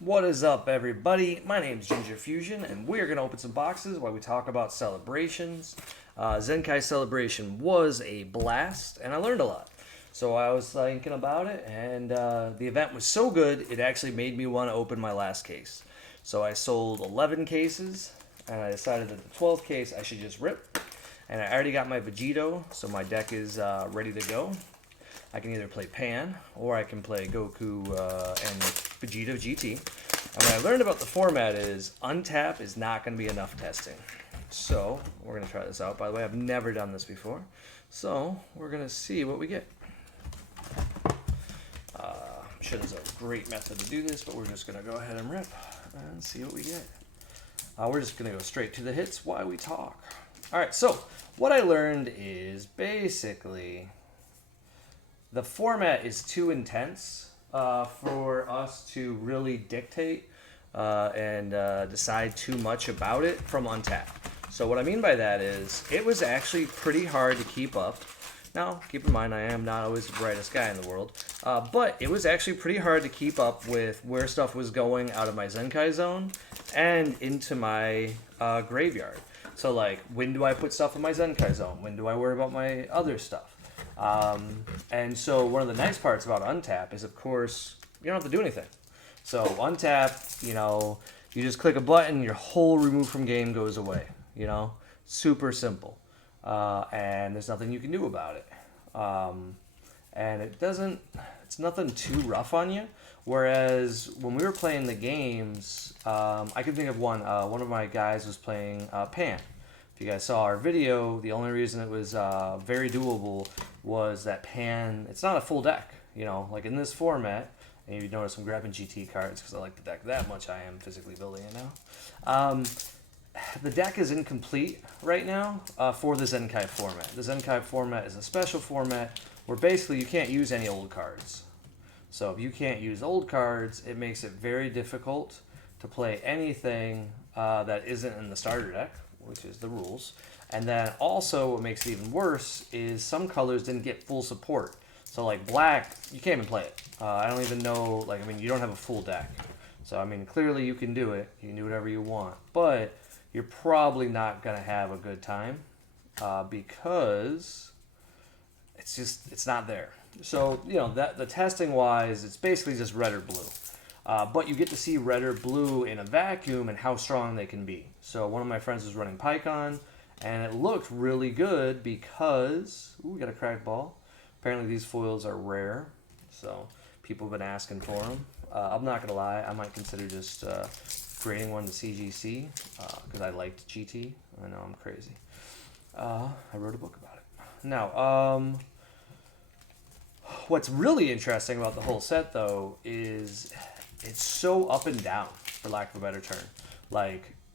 What is up, everybody? My name is Ginger Fusion, and we're going to open some boxes while we talk about celebrations. Zenkai Celebration was a blast, and I learned a lot. So I was thinking about it, and the event was so good, it actually made me want to open my last case. So I sold 11 cases, and I decided that the 12th case I should just rip. And I already got my Vegito, so my deck is ready to go. I can either play Pan, or I can play Goku and Vegeta GT. And what I learned about the format is untap is not going to be enough testing. So we're going to try this out. By the way, I've never done this before. So we're going to see what we get. I'm sure there's a great method to do this, but we're just going to go ahead and rip and see what we get. We're just going to go straight to the hits while we talk. All right, so what I learned is basically the format is too intense for us to really dictate and decide too much about it from untap. So what I mean by that is it was actually pretty hard to keep up. Now, keep in mind, I am not always the brightest guy in the world, but it was actually pretty hard to keep up with where stuff was going out of my Zenkai zone and into my graveyard. So, like, when do I put stuff in my Zenkai zone? When do I worry about my other stuff? And so one of the nice parts about untap is, of course, you don't have to do anything. So untap, you just click a button, your whole remove from game goes away. Super simple. And there's nothing you can do about it. And it's nothing too rough on you. Whereas when we were playing the games, I can think of one of my guys was playing Pan. If you guys saw our video, the only reason it was very doable was that Pan, it's not a full deck, like in this format. And you notice I'm grabbing GT cards because I like the deck that much. I am physically building it now. The deck is incomplete right now for the Zenkai format. The Zenkai format is a special format where basically you can't use any old cards. So if you can't use old cards, it makes it very difficult to play anything that isn't in the starter deck, which is the rules. And then also what makes it even worse is some colors didn't get full support. So like black, you can't even play it. I don't even know, you don't have a full deck. So clearly you can do it. You can do whatever you want. But you're probably not going to have a good time because it's not there. So, the testing wise, it's basically just red or blue. But you get to see red or blue in a vacuum and how strong they can be. So one of my friends was running PyCon, and it looked really good because, we got a cracked ball. Apparently these foils are rare, so people have been asking for them. I'm not going to lie, I might consider just grading one to CGC because I liked GT. I know I'm crazy. I wrote a book about it. Now, what's really interesting about the whole set, though, is it's so up and down, for lack of a better term.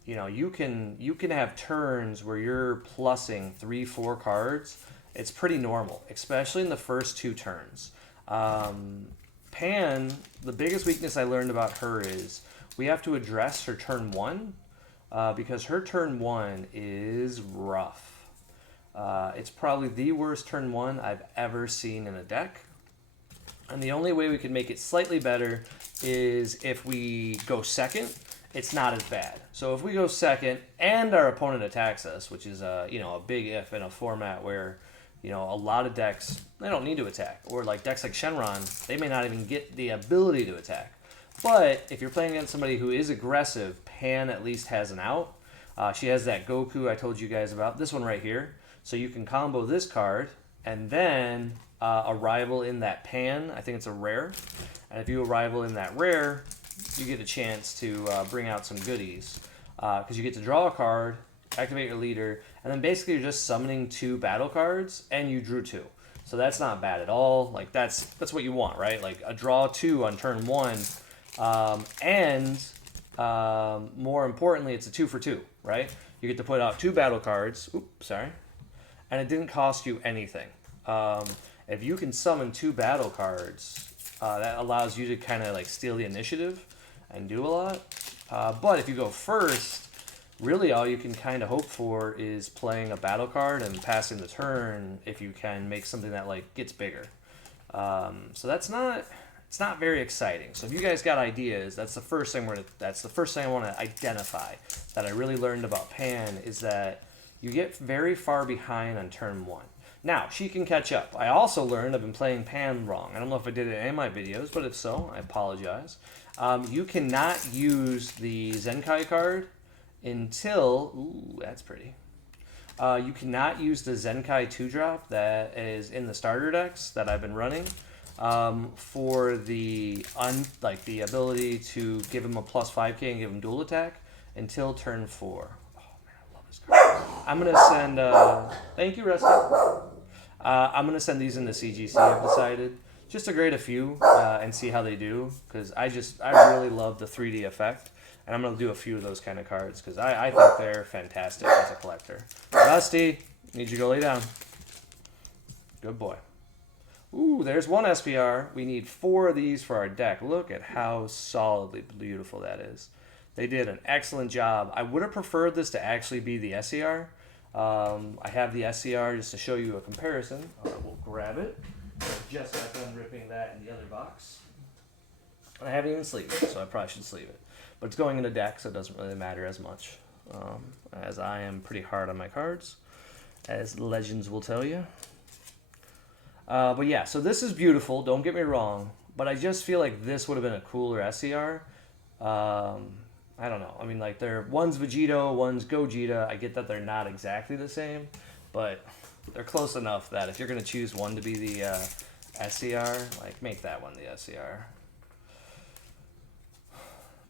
You can have turns where you're plussing 3-4 cards. It's pretty normal, especially in the first 2 turns. Pan, the biggest weakness I learned about her is we have to address her turn 1 because her turn 1 is rough. It's probably the worst turn 1 I've ever seen in a deck. And the only way we can make it slightly better is if we go second, it's not as bad. So if we go second and our opponent attacks us, which is a big if in a format where a lot of decks, they don't need to attack. Or like decks like Shenron, they may not even get the ability to attack. But if you're playing against somebody who is aggressive, Pan at least has an out. She has that Goku I told you guys about, this one right here. So you can combo this card and then arrival in that Pan. I think it's a rare. And if you arrival in that rare, you get a chance to bring out some goodies. Because you get to draw a card, activate your leader, and then basically you're just summoning 2 battle cards, and you drew 2. So that's not bad at all. That's what you want, right? Like a draw 2 on turn 1, and more importantly, it's a 2 for 2, right? You get to put out 2 battle cards. Oops, sorry. And it didn't cost you anything. If you can summon 2 battle cards, that allows you to kind of steal the initiative and do a lot. But if you go first, really all you can kind of hope for is playing a battle card and passing the turn if you can make something that gets bigger. So that's not it's not very exciting. So if you guys got ideas, that's the first thing I want to identify that I really learned about Pan is that you get very far behind on turn 1. Now, she can catch up. I also learned I've been playing Pan wrong. I don't know if I did it in any of my videos, but if so, I apologize. You cannot use the Zenkai card until... Ooh, that's pretty. You cannot use the Zenkai 2-drop that is in the starter decks that I've been running for the the ability to give him a plus 5k and give him dual attack until turn 4. Oh man, I love this card. I'm gonna send. Thank you, Rusty. I'm gonna send these in the CGC. I've decided just to grade a few and see how they do because I really love the 3D effect. And I'm going to do a few of those kind of cards because I think they're fantastic as a collector. Rusty, need you to go lay down. Good boy. Ooh, there's one SPR. We need 4 of these for our deck. Look at how solidly beautiful that is. They did an excellent job. I would have preferred this to actually be the SCR. I have the SCR just to show you a comparison. We'll grab it. I just got done ripping that in the other box. I haven't even sleeved it, so I probably should sleeve it. But it's going in a deck, so it doesn't really matter as much. As I am pretty hard on my cards, as legends will tell you. But yeah, so this is beautiful, don't get me wrong. But I just feel like this would have been a cooler SCR. I don't know. I mean, like, one's Vegito, one's Gogeta. I get that they're not exactly the same, but they're close enough that if you're going to choose one to be the SCR, like, make that one the SCR.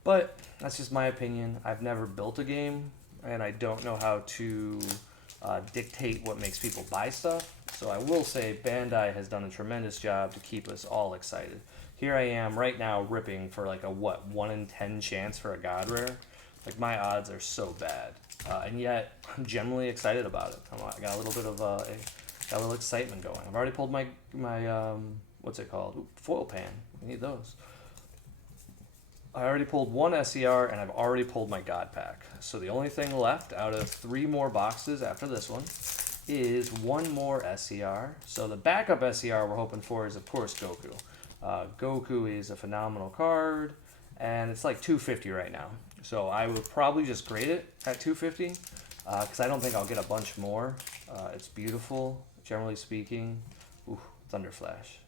But that's just my opinion. I've never built a game, and I don't know how to dictate what makes people buy stuff. So I will say Bandai has done a tremendous job to keep us all excited. Here I am right now ripping for like a, 1 in 10 chance for a God Rare. Like, my odds are so bad. And yet, I'm generally excited about it. I got a little bit of got a little excitement going. I've already pulled my what's it called? Ooh, foil pan. We need those. I already pulled 1 SCR, and I've already pulled my God Pack. So the only thing left out of 3 more boxes after this one is 1 more SCR. So the backup SCR we're hoping for is, of course, Goku. Goku is a phenomenal card, and it's like 250 right now. So I would probably just grade it at 250, because I don't think I'll get a bunch more. It's beautiful, generally speaking. Ooh, Thunder Flash.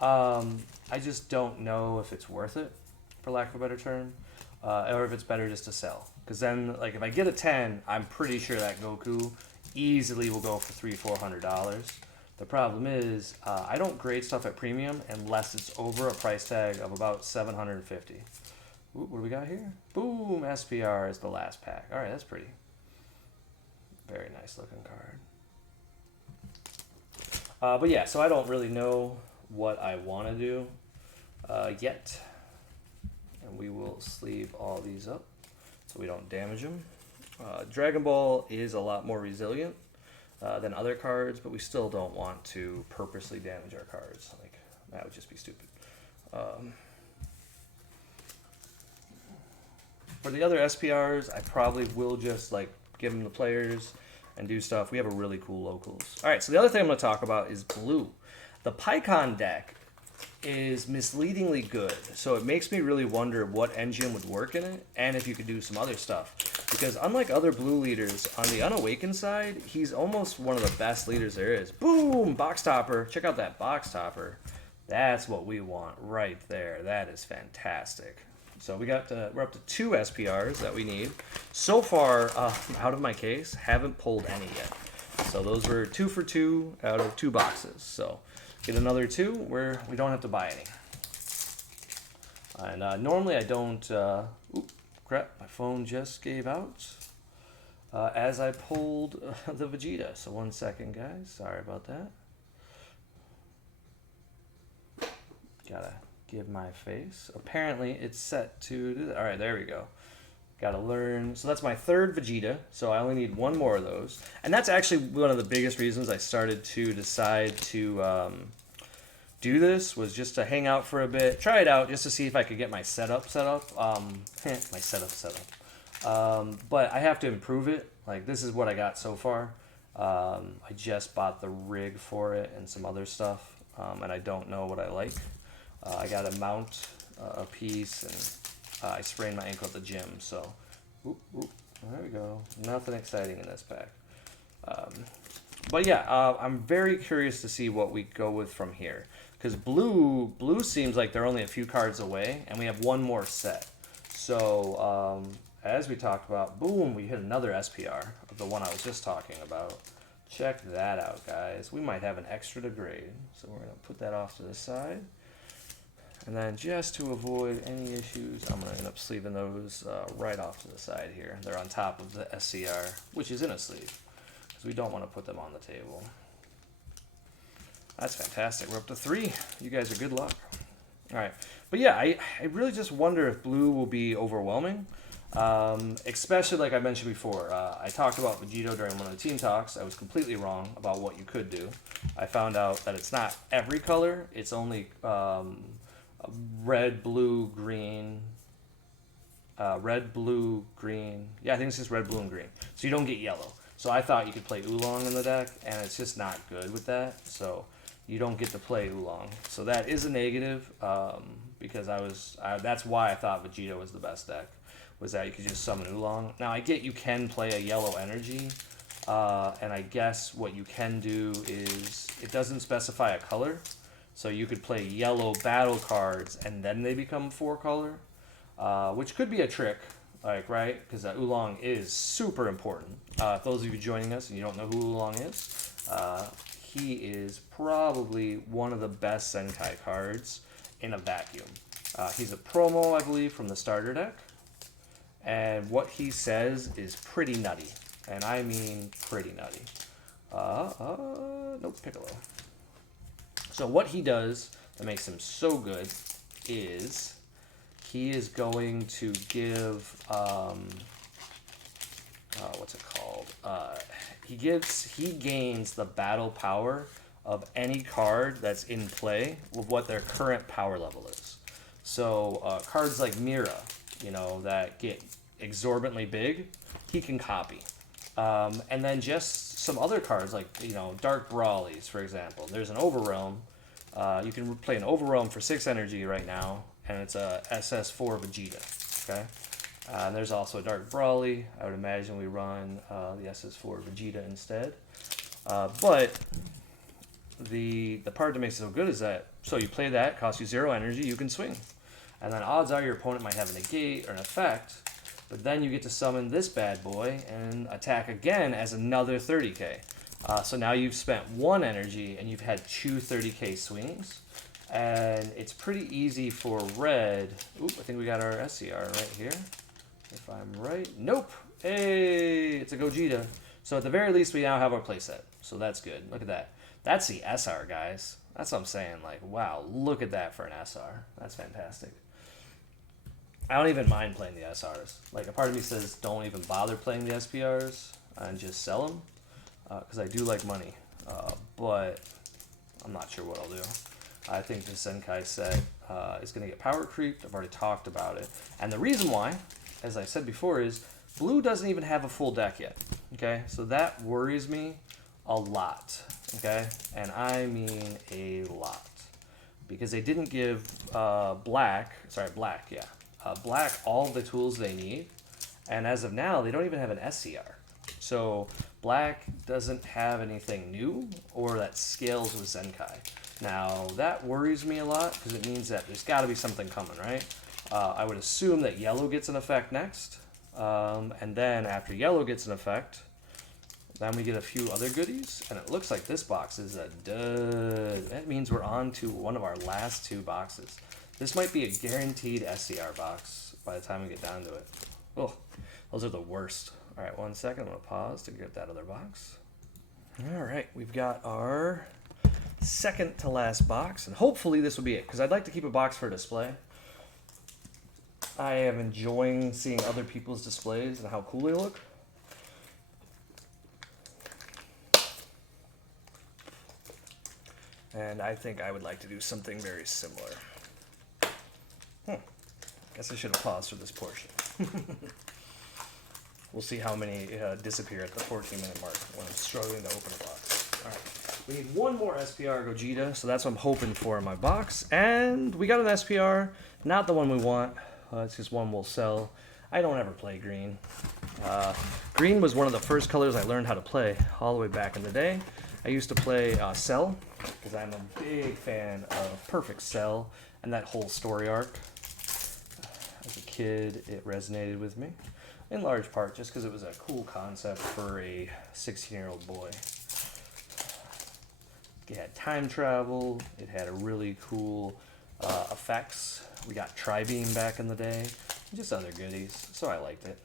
I just don't know if it's worth it, for lack of a better term, or if it's better just to sell. Because then, like, if I get a 10, I'm pretty sure that Goku easily will go for $300-400. The problem is, I don't grade stuff at premium unless it's over a price tag of about $750. Ooh, what do we got here? Boom, SPR is the last pack. All right, that's pretty. Very nice looking card. But yeah, so I don't really know what I want to do yet, and we will sleeve all these up so we don't damage them. Dragon Ball is a lot more resilient than other cards, but we still don't want to purposely damage our cards. Like, that would just be stupid. For the other SPRs, I probably will just like give them the players and do stuff. We have a really cool locals. All right, so the other thing I'm going to talk about is blue. The Pycon deck is misleadingly good, so it makes me really wonder what engine would work in it, and if you could do some other stuff. Because unlike other blue leaders, on the Unawakened side, he's almost one of the best leaders there is. Boom! Box topper. Check out that box topper. That's what we want right there. That is fantastic. So we're up to 2 SPRs that we need. So far, out of my case, haven't pulled any yet. So those were 2 for 2 out of 2 boxes. So get another 2 where we don't have to buy any. And normally I don't... oop, crap, my phone just gave out as I pulled the Vegeta. So 1 second, guys. Sorry about that. Gotta give my face. Apparently it's set to do that. All right, there we go. Gotta learn. So that's my 3rd Vegeta. So I only need 1 more of those. And that's actually one of the biggest reasons I started to decide to do this, was just to hang out for a bit, try it out just to see if I could get my setup set up. My setup set up. But I have to improve it. Like, this is what I got so far. I just bought the rig for it and some other stuff. And I don't know what I like. I got to mount a piece, and I sprained my ankle at the gym, so there we go. Nothing exciting in this pack. But yeah, I'm very curious to see what we go with from here. Because blue seems like they're only a few cards away, and we have one more set. So, as we talked about, boom, we hit another SPR of the one I was just talking about. Check that out, guys. We might have an extra to grade. So we're going to put that off to the side. And then just to avoid any issues, I'm going to end up sleeving those right off to the side here. They're on top of the SCR, which is in a sleeve, because we don't want to put them on the table. That's fantastic. We're up to 3. You guys are good luck. All right. But yeah, I really just wonder if blue will be overwhelming. Especially like I mentioned before. I talked about Vegito during one of the team talks. I was completely wrong about what you could do. I found out that it's not every color. It's only red, blue, green. Red, blue, green. Yeah, I think it's just red, blue, and green. So you don't get yellow. So I thought you could play Oolong in the deck, and it's just not good with that. So you don't get to play Oolong. So that is a negative, because that's why I thought Vegito was the best deck, was that you could just summon Oolong. Now I get you can play a yellow energy, and I guess what you can do is, it doesn't specify a color, so you could play yellow battle cards and then they become 4-color, which could be a trick, like, right? Because Oolong is super important. Those of you joining us and you don't know who Oolong is, he is probably one of the best Zenkai cards in a vacuum. He's a promo, I believe, from the starter deck. And what he says is pretty nutty. And I mean pretty nutty. Nope, Piccolo. So what he does that makes him so good is he is going to give, what's it called? He gains the battle power of any card that's in play with what their current power level is. So cards like Mira, that get exorbitantly big, he can copy. And then just some other cards like, Dark Brawlies, for example. There's an Overrealm. You can play an Overrealm for 6 energy right now, and it's a SS4 Vegeta, okay? And there's also a Dark Brawly. I would imagine we run the SS4 Vegeta instead. But the part that makes it so good is that, so you play that, costs you 0 energy, you can swing. And then odds are your opponent might have a negate or an effect, but then you get to summon this bad boy and attack again as another 30k. So now you've spent 1 energy and you've had 2 30k swings. And it's pretty easy for red. Oop, I think we got our SCR right here. If I'm right. Nope. Hey, it's a Gogeta. So at the very least, we now have our playset. So that's good. Look at that. That's the SR, guys. That's what I'm saying. Like, wow, look at that for an SR. That's fantastic. I don't even mind playing the SRs. Like, a part of me says don't even bother playing the SPRs and just sell them. Because I do like money. But I'm not sure what I'll do. I think the Zenkai set is going to get power creeped. I've already talked about it. And the reason why, as I said before, is blue doesn't even have a full deck yet. Okay, so that worries me a lot. Okay, and I mean a lot. Because they didn't give black all the tools they need. And as of now, they don't even have an SCR. So black doesn't have anything new or that scales with Zenkai. Now, that worries me a lot because it means that there's got to be something coming, right? I would assume that yellow gets an effect next. And then after yellow gets an effect, then we get a few other goodies. And it looks like this box is a dud. That means we're on to one of our last 2 boxes. This might be a guaranteed SCR box by the time we get down to it. Oh, those are the worst. All right, 1 second. I'm going to pause to get that other box. All right, we've got our second to last box, and hopefully this will be it, because I'd like to keep a box for display. I am enjoying seeing other people's displays and how cool they look. And I think I would like to do something very similar. Guess I should have paused for this portion. We'll see how many disappear at the 14-minute mark when I'm struggling to open a box. All right. We need one more SPR Gogeta, so that's what I'm hoping for in my box. And we got an SPR, not the one we want. It's just one we'll sell. I don't ever play green. Green was one of the first colors I learned how to play all the way back in the day. I used to play Cell, because I'm a big fan of Perfect Cell and that whole story arc. As a kid, it resonated with me, in large part just because it was a cool concept for a 16-year-old boy. It had time travel, it had a really cool effects. We got Tri-Beam back in the day, and just other goodies, so I liked it.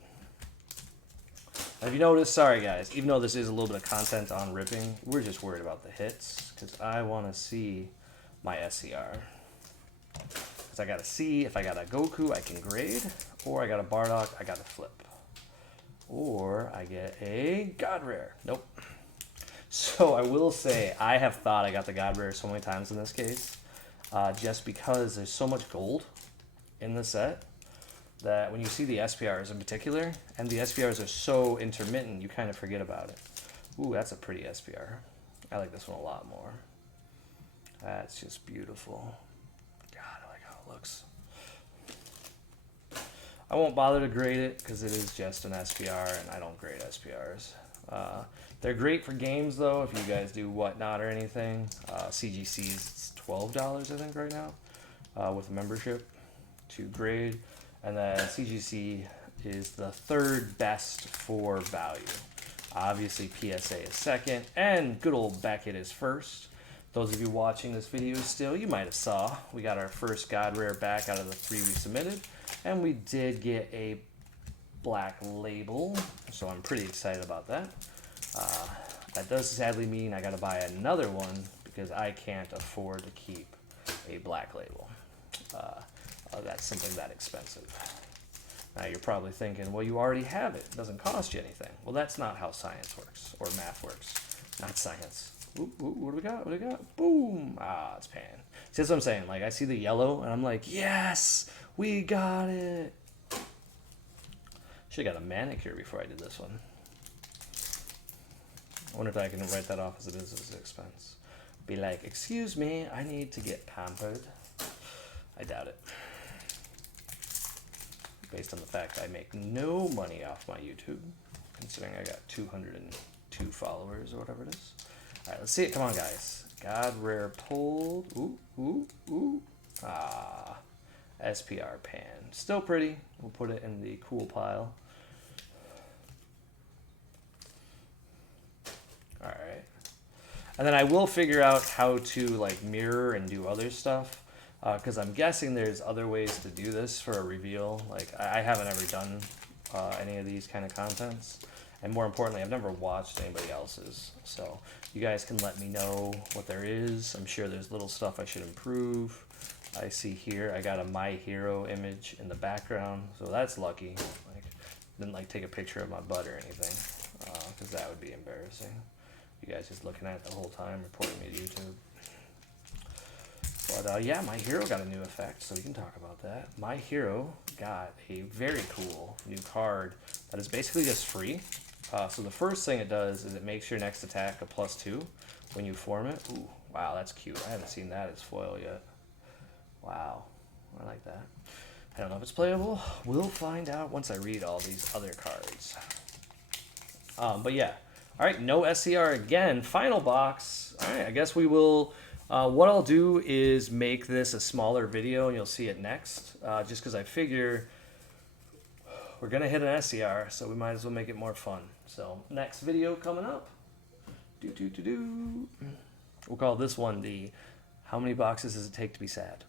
Now, if you notice, sorry guys, even though this is a little bit of content on ripping, we're just worried about the hits, because I want to see my SCR. Because I got to see if I got a Goku I can grade, or I got a Bardock I got to flip. Or I get a God Rare. Nope. So I will say, I have thought I got the God Rare so many times in this case, just because there's so much gold in the set, that when you see the SPRs in particular, and the SPRs are so intermittent, you kind of forget about it. Ooh, that's a pretty SPR. I like this one a lot more. That's just beautiful. God, I like how it looks. I won't bother to grade it because it is just an SPR, and I don't grade SPRs. They're great for games, though, if you guys do Whatnot or anything. CGC's $12, I think, right now, with a membership to grade. And then CGC is the third best for value. Obviously, PSA is second, and good old Beckett is first. Those of you watching this video still, you might have saw, we got our first God Rare back out of the 3 we submitted, and we did get a black label, so I'm pretty excited about that. That does sadly mean I gotta buy another one because I can't afford to keep a black label. That's something that expensive. Now you're probably thinking, well, you already have it. It doesn't cost you anything. Well, that's not how science works, or math works. Not science. Ooh, what do we got? What do we got? Boom! Ah, it's pan. See, that's what I'm saying. Like, I see the yellow, and I'm like, yes! We got it! Should've got a manicure before I did this one. I wonder if I can write that off as a business expense. Be like, excuse me, I need to get pampered. I doubt it. Based on the fact I make no money off my YouTube, considering I got 202 followers or whatever it is. Alright, let's see it. Come on, guys. God Rare pulled. Ooh, ooh, ooh. Ah. SPR pan. Still pretty. We'll put it in the cool pile. Alright. And then I will figure out how to like mirror and do other stuff. Because I'm guessing there's other ways to do this for a reveal. Like, I haven't ever done any of these kind of contents. And more importantly, I've never watched anybody else's. So you guys can let me know what there is. I'm sure there's little stuff I should improve. I see here, I got a My Hero image in the background. So that's lucky. Like, didn't like take a picture of my butt or anything. Because that would be embarrassing. You guys just looking at it the whole time, reporting me to YouTube. But yeah, My Hero got a new effect, so we can talk about that. My Hero got a very cool new card that is basically just free. So the first thing it does is it makes your next attack a +2 when you form it. Ooh, wow, that's cute. I haven't seen that as foil yet. Wow, I like that. I don't know if it's playable. We'll find out once I read all these other cards. But yeah, all right, no SCR again. Final box. All right, I guess we will... what I'll do is make this a smaller video, and you'll see it next, just because I figure we're going to hit an SCR, so we might as well make it more fun. So, next video coming up. We'll call this one the How Many Boxes Does It Take to Be Sad?